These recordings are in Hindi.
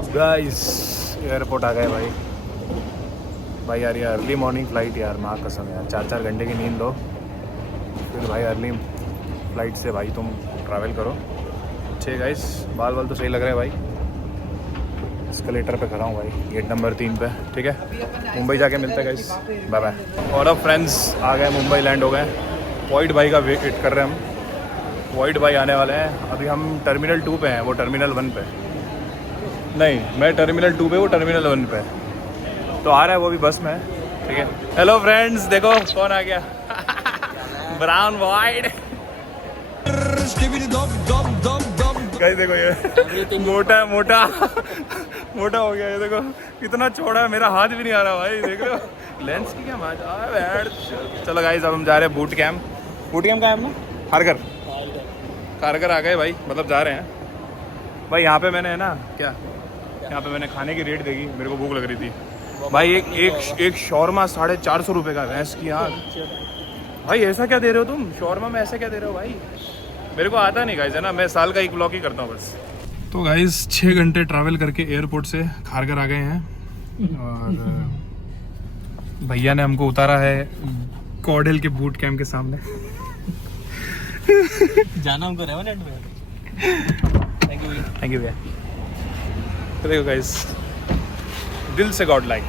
अप गाइस, एयरपोर्ट आ गए भाई। भाई यार ये अर्ली मॉर्निंग फ़्लाइट यार, माँ कसम यार, 4-4 घंटे की नींद लो फिर भाई अर्ली फ़्लाइट से भाई तुम ट्रैवल करो। अच्छे गाइस, बाल तो सही लग रहे हैं भाई। एस्केलेटर पे खड़ा हूँ भाई, गेट नंबर 3 पे। ठीक है, मुंबई जाके मिलते हैं गाइस, बाय बाय। और अब फ्रेंड्स आ गए, मुंबई लैंड हो गए। पॉइंट भाई का वेट कर रहे हैं हम। पॉइंट भाई आने वाले हैं। अभी हम टर्मिनल 2 पे हैं, वो टर्मिनल 1 पे। नहीं, मैं टर्मिनल 2 पे, वो टर्मिनल 1 पे। तो आ रहा है वो भी बस में। ठीक है, हेलो फ्रेंड्स, देखो कौन आ गया। ब्राउन वाइट गाइस, देखो ये मोटा मोटा मोटा हो गया। ये देखो कितना चौड़ा है, मेरा हाथ भी नहीं आ रहा भाई, देख रहे हो। लेंस की क्या बात है। चलो गाइस, अब हम जा रहे हैं बूट कैंप। बूट कैंप का है अपना खारगर आ गए भाई, मतलब जा रहे हैं भाई। यहाँ पे मैंने है ना क्या, यहाँ पे मैंने खाने की रेट देखी, मेरे को भूख लग रही थी भाई। एक शॉर्मा 450 रुपये का, भैंस की आँख। भाई ऐसा क्या दे रहे हो तुम शॉर्मा में, ऐसा क्या दे रहे हो भाई? मेरे को आता नहीं गाइस, है ना, मैं साल का एक ब्लॉग ही करता हूँ बस। तो गाइस 6 घंटे ट्रैवल करके एयरपोर्ट से खारगर आ गए हैं। और भैया ने हमको उतारा है कॉर्डेल के बूट कैंप के सामने। जाना हमको रेवेनेंट में। थैंक यू भैया। तो देखो गाइस, दिल से गॉड लाइक।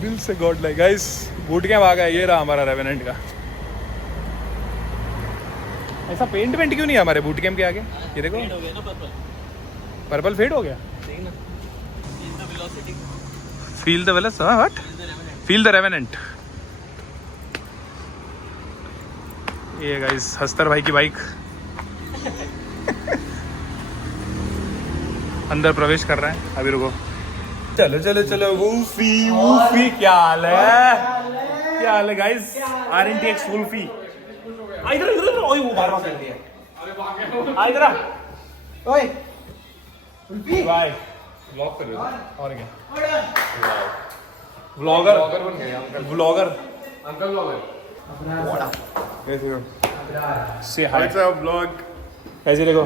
दिल से god like guys, boot camp आ गया। ये रहा हमारा रेवेनेंट का। ऐसा पेंट क्यों नहीं है हमारे बूट कैंप के आगे? ये देखो हो गया ना, पर्पल फेड हो गया। देखना, feel the Wallace, what? Feel the revenant. ये गाइस हस्तर भाई की बाइक अंदर प्रवेश कर रहे हैं। अभी रुको, चलो चलो चलो। वूफी वूफी, क्या हाल है? क्या हाल है गाइस? RNTX वूफी। इधर इधर, ओए वो बार बार कर दिया। इधर ओए वूफी भाई, व्लॉग कर रहे हो और क्या? व्लॉगर बन गए अंकल। व्लॉगर अंकल, व्लॉगर कैसे हो? से हाय व्लॉग। ऐसे देखो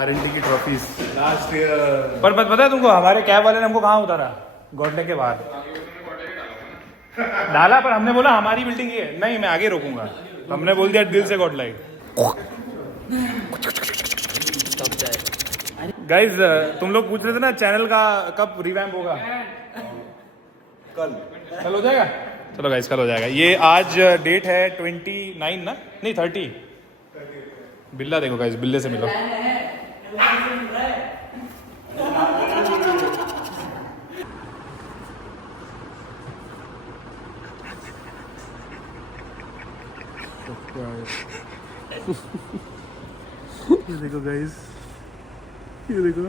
RNT की ट्रॉफीज लास्ट ईयर। पर पता है तुमको, हमारे कैब वाले ने हमको कहाँ उतारा? गॉडले के बाहर डाला, पर हमने बोला हमारी बिल्डिंग ये है। नहीं, मैं आगे रोकूंगा। तो हमने बोल दिया दिल से गॉडलाइक। गाइज तुम लोग पूछ रहे थे ना चैनल का कब रिवैम्प होगा? कल हो जाएगा। चलो गाइज, कल हो जाएगा। ये आज डेट है 29 ना, नहीं 30। बिल्ला देखो गाइज, बिल्ले से मिलो। ये देखो गाइस, ये देखो,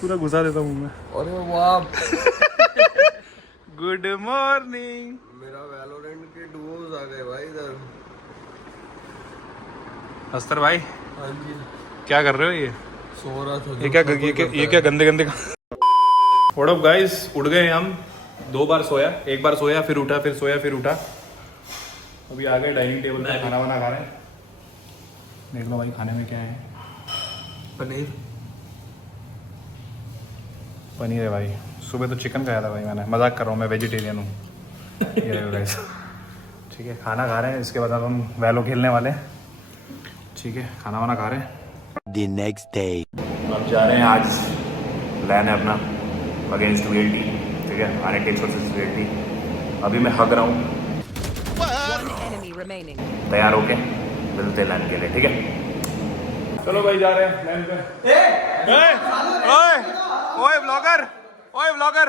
पूरा घुसा देता हूँ मैं। अरे वाह। Good morning. मेरा वैलोरेंट के डुओज आ गए भाई इधर। अस्तर भाई, हाँ जी, क्या कर रहे हो? ये सो रहा था। ये क्या गंदे गंदे। व्हाट अप गाइस, उठ गए हम। 2 बार सोया, एक बार सोया फिर उठा, फिर सोया फिर उठा। अभी आ गए डाइनिंग टेबल पे, खाना वाना खा रहे हैं। देख लो भाई खाने में क्या है। पनीर है भाई। सुबह तो चिकन खाया था भाई मैंने, मजाक कर रहा हूँ, मैं वेजिटेरियन हूँ। ये देखो गाइस, ठीक है, खाना खा रहे हैं। इसके बाद अब हम वैलो खेलने वाले हैं। ठीक है, खाना वाना खा रहे हैं। The next day. अब जा रहे हैं, आज लैन है अपना अगेंस्ट VLT। ठीक है, RNTX वर्सेस VLT। अभी मैं हग रहा हूँ, तैयार होके मिलते लैन के लिए। ठीक है, चलो भाई, जा रहे हैं लैन पे। ओए व्लॉगर, ओए व्लॉगर,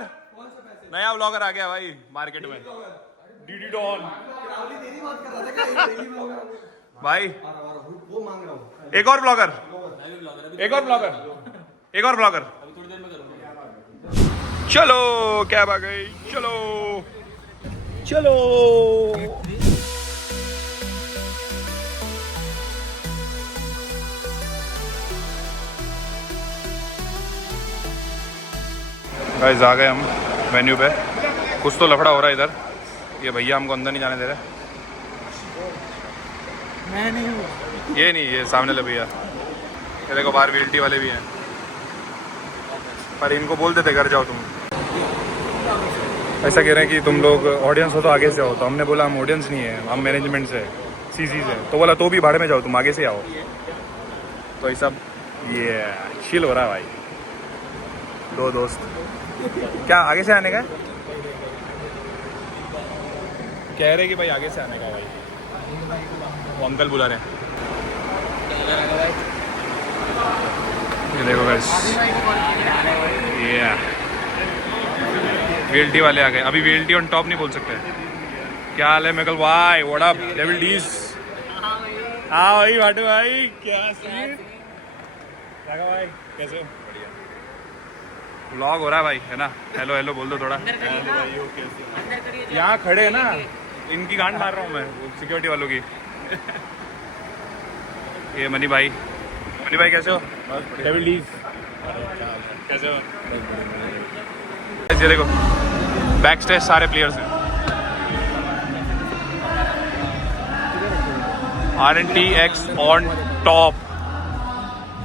नया व्लॉगर आ गया भाई मार्केट में। डीडी डॉन भाई, वो मांग रहा हूँ। एक और ब्लॉगर, एक और ब्लॉगर, एक और ब्लॉगर। चलो कैब आ गई, चलो चलो। गाइस आ गए हम वेन्यू पे। कुछ तो लफड़ा हो रहा है इधर। ये भैया हमको अंदर नहीं जाने दे रहे। मैं नहीं हूँ। ये नहीं, ये सामने ले भैया। ये देखो बाहर वीएलटी वाले भी हैं, पर इनको बोल देते घर जाओ तुम। ऐसा कह रहे हैं कि तुम लोग ऑडियंस हो तो आगे से आओ, तो हमने बोला हम ऑडियंस नहीं है, हम मैनेजमेंट से सीसी से। तो बोला तो भी भाड़े में जाओ, तुम आगे से आओ। तो ये सब ये चिल हो रहा है भाई। दो दोस्त क्या आगे से आने का है? कह रहे कि भाई आगे से आने का भाई, वो अंकल बुला रहे हैं। ये देखो गाइस, ये वीएलटी वाले आ गए। अभी वीएलटी ऑन टॉप नहीं बोल सकते। क्या हाल है मेकल भाई? व्हाट अप डेविल डीज? हाँ भाई भाटू भाई, क्या सीन? क्या भाई कैसे हो? बढ़िया। व्लॉग हो रहा है भाई, है ना? हेलो हेलो बोल दो थोड़ा। यहाँ खड़े हैं ना, इनकी गांड मार रहा हूँ मैं, सिक्योरिटी वालों की। ये मनी भाई कैसे हो? डेविल डीज कैसे हो? ये देखो बैक स्टेज सारे प्लेयर्स हैं। RNTX on top.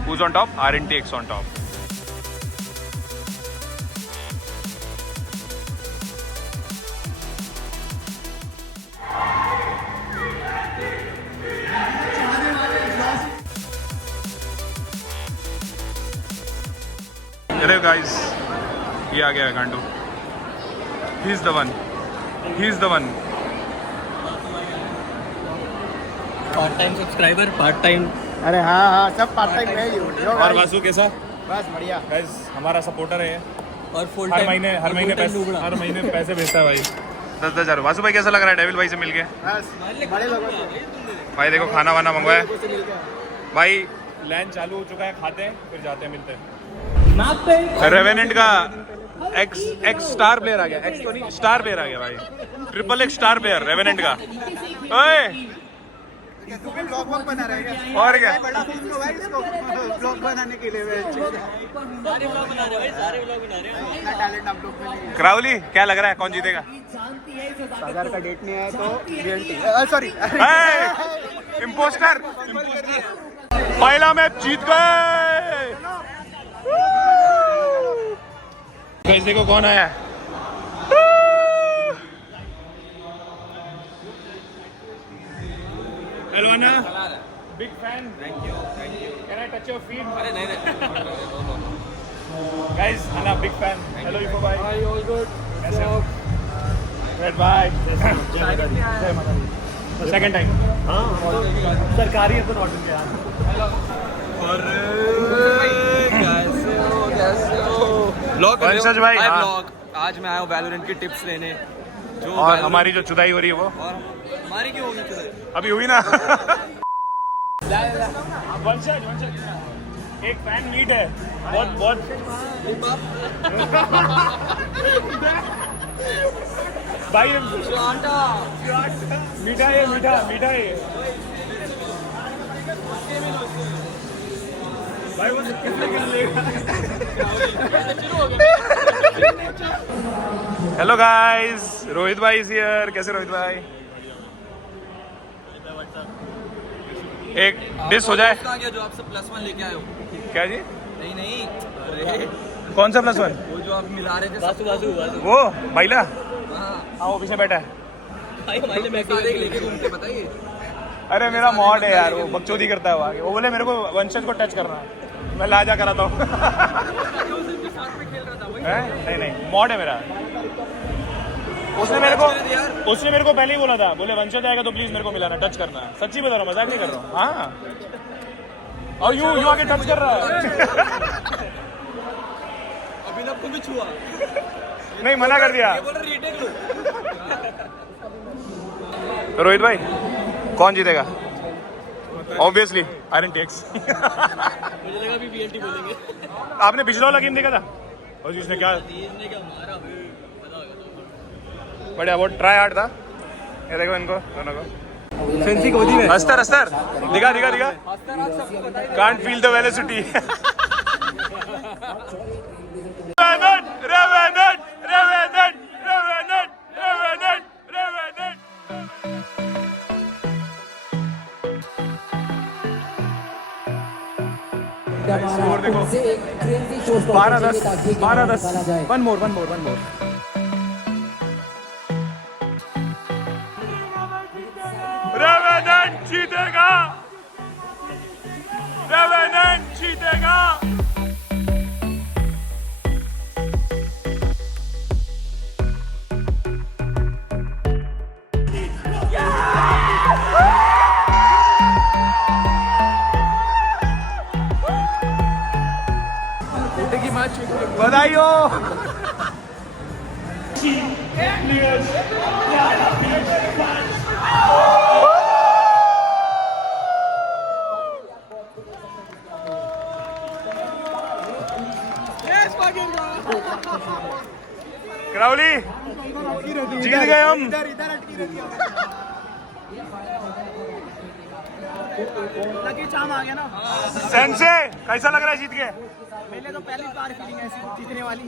Who's on top? RNTX on top. Hello guys, ये आ गया गांडू। He's the one. Part time subscriber, part time. अरे हाँ सब पार्ट टाइम है ही। और वासु कैसा? बस बढ़िया गाइस हमारा सपोर्टर है और फुल हर टाइम महीने पैसे भेजता है भाई। 10,000। वासु भाई कैसा लग रहा है डेविल भाई से मिलके? बस बड़े लोगों से भाई देखो खाना वाना मंगवाया मिल गया। भाई, लैंड चालू हो चुका है, खाते हैं फिर जाते हैं, मिलते हैं। रेवेनेंट का एक्स स्टार प्लेयर आ गया। एक्स तो नहीं, स्टार प्लेयर आ गया भाई। XXX स्टार प्लेयर रेवेनेंट का। ओए ब्लॉग बना रहेगा और क्या? बड़ा फोन लो भाई इसको ब्लॉग बनाने के लिए। सारे ब्लॉग बना रहे भाई, सारे ब्लॉग बना रहे हैं। इतना टैलेंट हम लोग में नहीं है। क्राउली क्या लग रहा है कौन जीतेगा? अगर का डेट नहीं आया तो वीएलटी सॉरी इम्पोस्टर पहला मैच जीत गए। गाइस देखो कौन आया है। Hello Anna, big fan. Thank you. Can I touch your feet? अरे नहीं गाइस अन्ना बिग फैन। हेलो यूको भाई, भाई, ऑल गुड। कैसे हो? रेड भाई सेकंड टाइम। हाँ सरकारी है तो नॉट इन यार। और कैसे हो? ब्लॉग वंशज भाई, हाँ। ब्लॉग। आज मैं आया हूँ वैलोरेंट की टिप्स लेने। जो और हमारी जो चुदाई हो रही है वो और हमारी क्यों होगी चुदाई? अभी हुई ना। वंशज एक फैन नीड है बहुत भाई। मीठा है मीठा है भाई। वो हेलो गाइस, रोहित भाई इज हियर। कैसे रोहित भाई? एक डिश हो जाए। आ गया जो आपसे +1 लेके आए हो। क्या जी? नहीं अरे कौन सा +1? वो जो आप मिला रहे थे बासु वो बाइला। हाँ हाँ वो पीछे बैठा है। भाई हमारे में सारे लेके घूमते बताइए। अरे मेरा मॉड है यार, वो बकचोदी करता है वो आगे। वो बोले मेरे को वंशज को टच करना है, मैं लाजा कराता हूँ। नहीं मॉड है मेरा। उसने मेरे को पहले ही बोला था, बोले वंशज आएगा तो प्लीज मेरे को मिलाना, टच करना है। सच्ची बता रहा हूँ, मजाक नहीं कर रहा हूँ। हाँ और यू आगे टच कर रहा है। अभिनव को भी छुआ। नहीं मना कर दिया। ये बोल रहे रीटेक लो। तो रोहित भाई कौन जीतेगा? Obviously RNTX। मुझे लगा अभी VLT बोलेंगे। आपने पिछला वाला गेम देखा था और जिसने क्या इसने क्या मारा भाई, पता होगा तो। बढ़िया, वो ट्राई हार्ड था। ये देखो इनको दोनों को। फैंसी गोली में अस्तर दिखा कांट फील द वेलोसिटी। देखो 12-10 12-10 वन मोर रेवेनेंट जीतेगा रेवेनेंट जीतेगा बधाई हो क्राउली जीत गए हम लकी चाम आ गया ना। सेंसे कैसा लग रहा है जीत के मैंने तो पहली बार फीलिंग ऐसी जीतने वाली।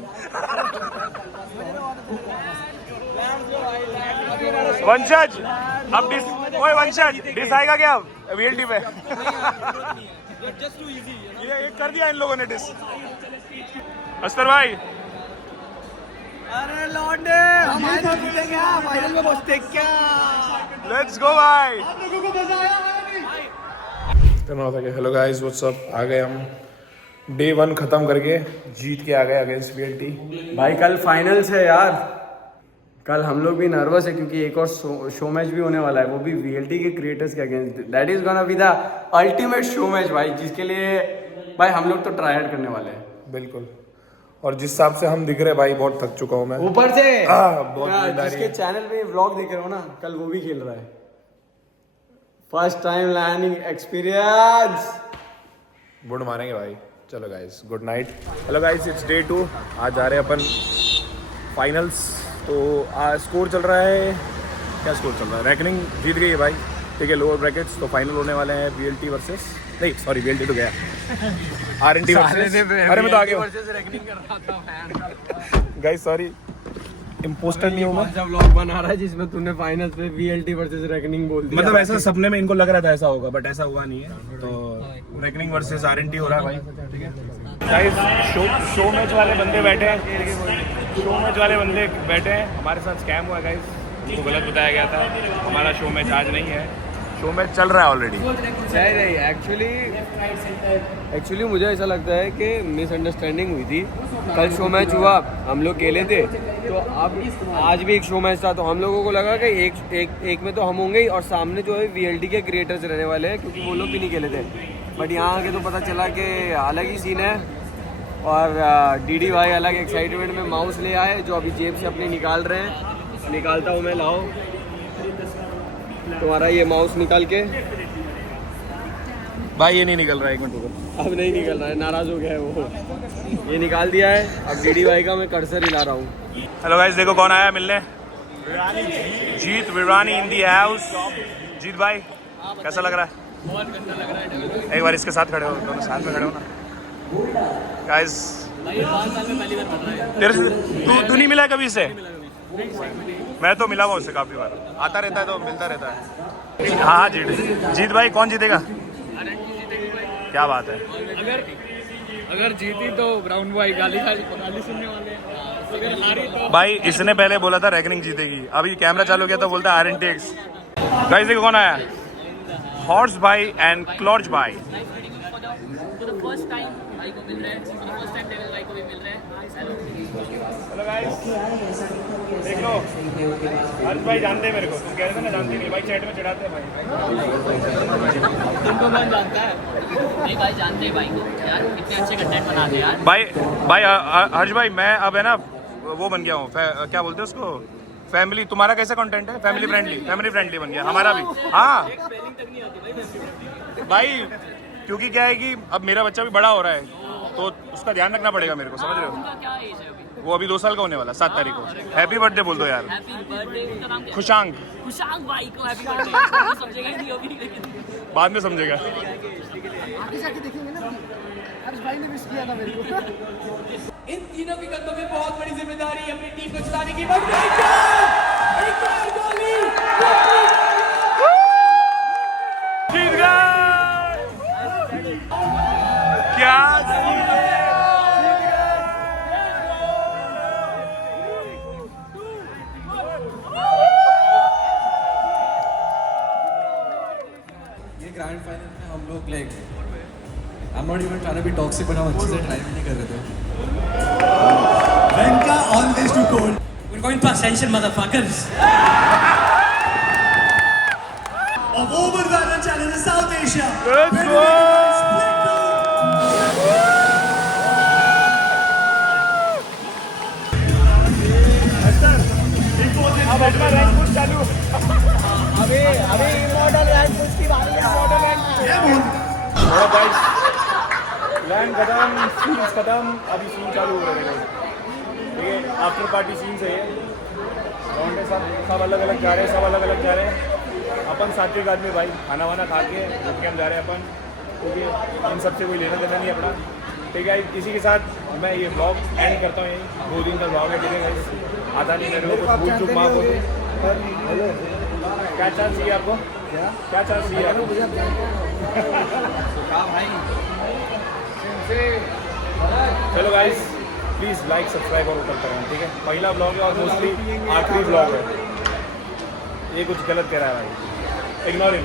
वंशज अब डिस ओए वंशज डिस आएगा क्या अब वीएलटी पे ये कर दिया इन लोगों ने डिस अस्तर भाई अरे लौंडे हमारे तो जीतेंगे क्या फाइनल में पहुंचते क्या। लेट्स गो भाई आप लोगों को मजा आया हेलो गाइस व्हाट्स अप आ गए हम डे 1 खत्म करके जीत के आ गए अगेंस्ट वीएलटी। भाई कल फाइनल्स है यार। कल हम लोग भी नर्वस है क्योंकि एक और शो मैच भी होने वाला है, वो भी वीएलटी के क्रिएटर्स के against. That is gonna be the ultimate show match भाई, जिसके लिए भाई हम लोग तो ट्राई हार्ड करने वाले हैं। बिल्कुल। और जिस हिसाब से हम दिख रहे भाई बहुत थक चुका हूँ मैं ऊपर से बहुत जिसके चैनल पे व्लॉग देख रहे हो ना, कल वो भी खेल रहा है। First time landing experience. बुड मारेंगे भाई। चलो guys good night. Hello guys it's day 2। आज जा रहे हैं अपन फाइनल्स। तो आज स्कोर चल रहा है, क्या स्कोर चल रहा है? रैकनिंग जीत गई है भाई, ठीक है, लोअर ब्रैकेट्स। तो फाइनल होने वाले हैं वीएलटी वर्सेस, नहीं सॉरी वीएलटी तो गया, आरएनटी वर्सेस, अरे मैं तो आगे गाइस सॉरी इम्पोस्टर नहीं हूँ मैं। जब व्लॉग बना रहा है जिसमें तूने फाइनल्स पे वीएलटी वर्सेस रैकनिंग बोल दिया। मतलब ऐसा सपने में इनको लग रहा था ऐसा होगा, बट ऐसा हुआ नहीं है। तो रैकनिंग वर्सेस आरएनटी हो रहा है भाई, ठीक है गाइस। शो मैच वाले बंदे बैठे हैं, शो मैच वाले बंदे बैठे हैं। हमारे साथ स्कैम हुआ गाइस, उनको गलत बताया गया था। हमारा शो मैच आज नहीं है, शो मैच चल रहा है ऑलरेडी। नहीं एक्चुअली मुझे ऐसा लगता है कि मिसअंडरस्टैंडिंग हुई थी। कल शो मैच हुआ, हम लोग खेले थे, तो अब आज भी एक शो मैच था, तो हम लोगों को लगा कि एक में तो हम होंगे ही, और सामने जो है वीएलटी के क्रिएटर्स रहने वाले हैं, क्योंकि वो लोग भी नहीं खेले थे। बट यहाँ आके तो पता चला कि अलग ही सीन है। और डीडी भाई अलग एक्साइटमेंट में माउस ले आए, जो अभी जेब से अपनी निकाल रहे हैं। निकालता हूँ मैं, लाओ तुम्हारा ये माउस निकाल के। भाई ये नहीं निकल रहा है, एक मिनट रुको। अब नहीं निकल रहा है, नाराज हो गया है वो। ये निकाल दिया है, अब डीडी भाई का मैं कर्सर हिला रहा हूँ। हेलो गाइस देखो कौन आया मिलने, जीत विरानी इन दी हाउस। जीत भाई कैसा लग रहा है? बहुत गंदा लग रहा है। एक बार इसके साथ खड़े हो, दोनों साथ में खड़े हो ना गाइस। भाई 5 साल में पहली बार बन रहा है। तेरे से तू नहीं मिला कभी इससे? मैं तो मिला हुआ उससे काफी बार, आता रहता है तो मिलता रहता है। हाँ जीत भाई कौन जीतेगा? क्या बात है। अगर जीती तो ब्राउन भाई गाली सुनने वाले हैं, अगर हारी तो भाई इसने पहले बोला था रैकनिंग जीतेगी, अभी कैमरा चालू किया तो बोलता है आरएनटीएक्स। गाइस देखो कौन आया, हॉर्स भाई एंड क्लॉर्ज भाई। फर्स्ट टाइम भाई को मिल रहा है, फर्स्ट टाइम डेविल भाई को भी मिल रहा है। हेलो गाइस देख लो, हर्ष भाई जानते हैं मेरे को, तुम कह रहे थे ना जानते नहीं, भाई चैट में चिढ़ाते हैं भाई। तुमको कौन जानता है? नहीं भाई जानते हैं भाई को यार, कितने अच्छे कंटेंट बनाते हैं यार। भाई हर्ष भाई मैं अब है ना वो बन गया हूँ, क्या बोलते हैं उसको, फैमिली। तुम्हारा कैसा कंटेंट है? फैमिली फ्रेंडली बन गया हमारा भी। हाँ भाई क्योंकि क्या है कि अब मेरा बच्चा भी बड़ा हो रहा है, तो उसका ध्यान रखना पड़ेगा मेरे को, समझ रहे हो? उनका क्या एज है अभी? वो अभी 2 साल का होने वाला, 7 तारीख को। हैप्पी बर्थडे बोल दो यार। Happy birthday. उनका नाम क्या? खुशांग। खुशांग भाई को हैप्पी बर्थडे। समझेगा ही नहीं अभी, लेकिन बाद में समझेगा। आगे जाके देखेंगे ना, हर्ष भाई ने मिस किया था मेरे को। इन तीनों के कंधों पे बहुत बड़ी जिम्मेदारी अपनी टीम को चलाने की। जीत गए। क्या like I'm not even trying to be toxic, but हम अच्छे से ड्राइव नहीं कर रहे थे. Renka always too cold. We're going to Ascension, motherfuckers. Of Overwhelm Challenge in South Asia. Let's go! अब अपना रैंक पुश चालू. अभी मॉडल रैंक पुश की बारी है. मॉडल रैंक और गाइस लैंड खत्म, सीन्स खत्म, अभी सीन चालू हो रहे हैं. ठीक है, आफ्टर पार्टी सीन्स है ये. राउंड है, सब अलग अलग जा रहे हैं, सब अलग अलग जा रहे हैं. अपन 7 आदमी भाई खाना वाना खा के रुक के हम जा रहे हैं अपन, क्योंकि इन सबसे कोई लेना देना नहीं अपना. ठीक है, इसी के साथ मैं ये ब्लॉग एंड करता हूँ. यही 2 दिन का ब्लॉग है. ठीक है गाइस, आता नहीं मेरे को कुछ भूल चूक माफ हो. क्या चांस चाहिए आपको? क्या चांस चाहिए आपको? चलो गाइस, प्लीज़ लाइक सब्सक्राइब और ऊपर करें. ठीक है, पहला ब्लॉग है और मोस्टली आखिरी ब्लॉग है. ये कुछ गलत कह रहा है भाई, इग्नोर हिम.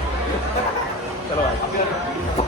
चलो भाई.